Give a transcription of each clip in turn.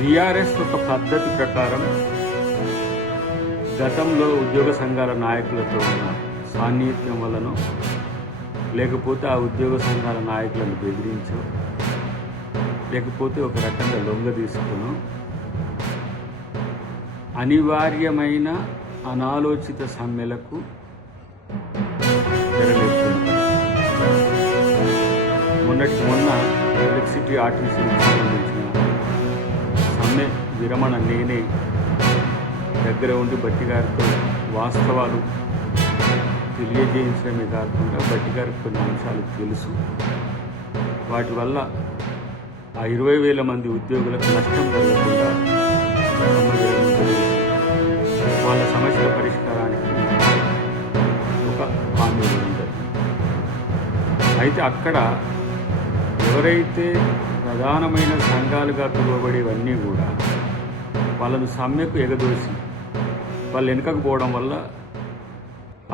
BRS ఒక పద్ధతి ప్రకారం గతంలో ఉద్యోగ సంఘాల నాయకులతో ఉన్న సాన్నిహిత్యం వలన, లేకపోతే ఆ ఉద్యోగ సంఘాల నాయకులను బెదిరించో, లేకపోతే ఒక రకంగా లొంగ తీసుకునో అనివార్యమైన అనాలోచిత సమ్మెలకు తెరలేపుతుంది. మొన్న ఎలక్ట్రిసిటీ ఆర్టీసీకి సంబంధించిన సమ్మె విరమణ నేనే దగ్గర ఉండి బట్టి గారితో వాస్తవాలు తెలియజేయించడమే కాకుండా బట్టి గారికి కొన్ని అంశాలు తెలుసు. వాటి వల్ల ఆ 20,000 మంది ఉద్యోగులకు నష్టం జరగకుండా వాళ్ళ సమస్యల పరిష్కారానికి ఒక హామీ ఉంటుంది. అయితే అక్కడ ఎవరైతే ప్రధానమైన సంఘాలుగా పిలువబడేవన్నీ కూడా వాళ్ళను సమ్మెకు ఎగదోసి వాళ్ళు వెనుకకు పోవడం వల్ల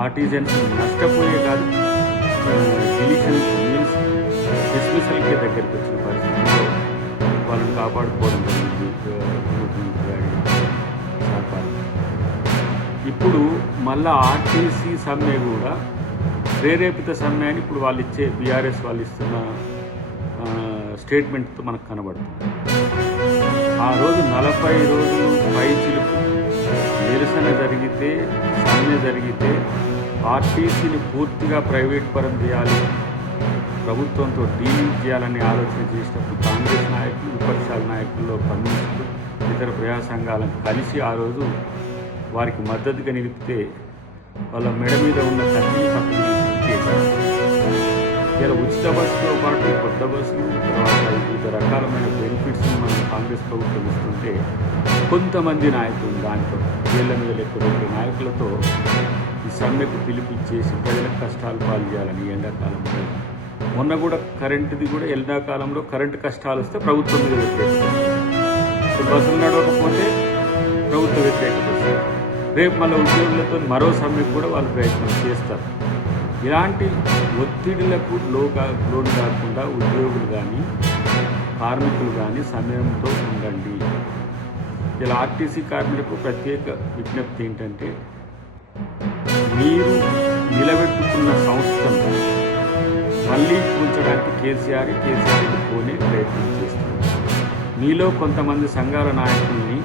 ఆర్టిజన్స్ నష్టపోయే కాదు, డిలిషన్ మీన్స్ డిస్మిసల్కే దగ్గరికి వచ్చిన పరిస్థితుల్లో వాళ్ళని కాపాడుకోవడం జరిగింది ముఖ్యమంత్రి గారి సహకారం. ఇప్పుడు మళ్ళా ఆర్టీసీ సమ్మె కూడా ప్రేరేపిత సమ్మె అని ఇప్పుడు వాళ్ళు ఇచ్చే బీఆర్ఎస్ వాళ్ళు ఇస్తున్న స్టేట్మెంట్తో మనకు కనబడుతుంది. ఆ రోజు 40 రోజులు పైచిలుకు నిరసన జరిగితే, సమ్మె జరిగితే ఆర్టీసీని పూర్తిగా ప్రైవేట్ పరం చేయాలి, ప్రభుత్వంతో డీలింగ్ చేయాలని ఆలోచన చేసినప్పుడు కాంగ్రెస్ నాయకులు, విపక్షాల నాయకుల్లో కమ్యూనిస్టులు, ఇతర ప్రజా సంఘాలను కలిసి ఆ రోజు వారికి మద్దతుగా నిలిపితే వాళ్ళ మెడ మీద ఉన్న కత్తిని పక్కన చేశారు. ఇలా ఉచిత బస్సుతో పాటు కొత్త బస్సులు, తర్వాత వివిధ రకాలమైన బెనిఫిట్స్ని మనం కాంగ్రెస్ ప్రభుత్వం ఇస్తుంటే కొంతమంది నాయకులు దాంట్లో వీళ్ళ మీద లెక్కబెట్టే నాయకులతో ఈ సమ్మెకు పిలిపించేసి ప్రజలకు కష్టాలు పాలు చేయాలని ఎండాకాలంలో. మొన్న కూడా కరెంటుది కూడా ఎండాకాలంలో కరెంటు కష్టాలు వస్తే ప్రభుత్వం మీద వ్యతిరేకత, బస్సులు నడవకపోతే ప్రభుత్వ వ్యతిరేకత వస్తుంది. రేపు మళ్ళీ ఉద్యోగులతో మరో సమ్మెకు కూడా వాళ్ళు ప్రయత్నం చేస్తారు. ఇలాంటి ఒత్తిడిలకు లోను కాకుండా ఉద్యోగులు కానీ కార్మికులు కానీ సమయంతో ఉండండి. ఇలా ఆర్టీసీ కార్మికులకు ప్రత్యేక విజ్ఞప్తి ఏంటంటే, మీరు నిలబెట్టుకున్న సంస్థను మళ్ళీ కూల్చడానికి కేసీఆర్ పోనే ప్రయత్నం చేస్తున్నారు. మీలో కొంతమంది సంఘాల నాయకుల్ని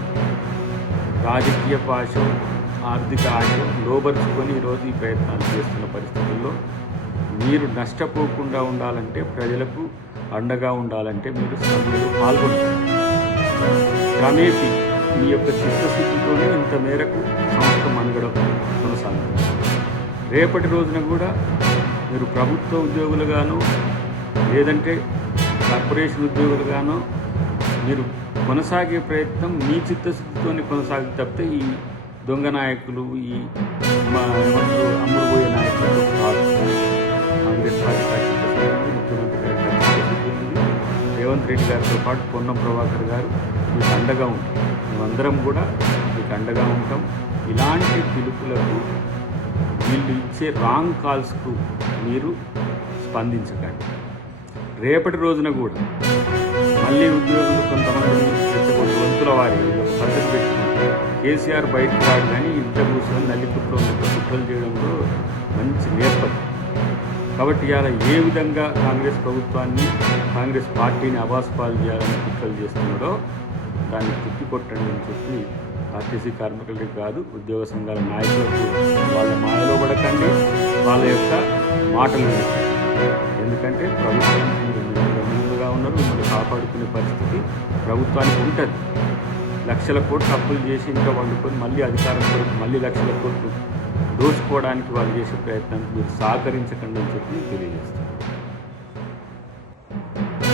రాజకీయ పాశం, ఆర్థిక ఆశం లోబరుచుకొని ఈరోజు ఈ ప్రయత్నాలు చేస్తున్న పరిస్థితుల్లో మీరు నష్టపోకుండా ఉండాలంటే, ప్రజలకు అండగా ఉండాలంటే మీరు సమ్మెలో పాల్గొంటారు. క్రమేపీ మీ యొక్క చిత్తశుద్ధితోనే ఇంత మేరకు సంస్థ మనుగడ కొనసాగుతుంది. రేపటి రోజున కూడా మీరు ప్రభుత్వ ఉద్యోగులుగాను లేదంటే కార్పొరేషన్ ఉద్యోగులుగాను మీరు కొనసాగే ప్రయత్నం మీ చిత్తశుద్ధితోనే కొనసాగి తప్పితే ఈ దొంగ నాయకులు, ఈ అమ్ముడుపోయే నాయకులతో కాదు. కాంగ్రెస్ పార్టీ ముఖ్యమంత్రి గారి రేవంత్ రెడ్డి గారితో పాటు పొన్నం ప్రభాకర్ గారు మీకు అండగా ఉంటాం. మేమందరం కూడా మీకు అండగా ఉంటాం. ఇలాంటి పిలుపులకు, వీళ్ళు ఇచ్చే రాంగ్ కాల్స్కు మీరు స్పందించకండి. రేపటి రోజున కూడా మళ్ళీ ఉద్యోగులు కొంతమందిని రెచ్చగొట్టి వంతుల వారి ఒక పద్ధతి పెట్టుకుంటారు. కేసీఆర్ బయటకు రాడు కానీ ఇంట్లో కూర్చొని నల్లిపుట్లో కుట్రలు చేయడంలో మంచి నేర్పథ్యం. కాబట్టి ఇవాళ ఏ విధంగా కాంగ్రెస్ ప్రభుత్వాన్ని, కాంగ్రెస్ పార్టీని అబాస్పాలు చేయాలని కుట్రలు చేస్తున్నాడో దాన్ని తిప్పికొట్టండి అని చెప్పి ఆర్టీసీ కార్మికులకి కాదు, ఉద్యోగ సంఘాల నాయకులకు వాళ్ళ మాయలో పడకండి, వాళ్ళ యొక్క మాటలు వినకండి. ఎందుకంటే ప్రభుత్వానికి మీరు ముందుగా ఉన్నారు, మిమ్మల్ని కాపాడుకునే పరిస్థితి ప్రభుత్వానికి ఉంటుంది. లక్షల కోట్లు అప్పులు చేసి ఇంకా వండుకొని మళ్ళీ అధికారం కొరకు మళ్ళీ లక్షల కోట్లు దోచుకోవడానికి వాళ్ళు చేసే ప్రయత్నానికి మీరు సహకరించకండి అని చెప్పి తెలియజేస్తారు.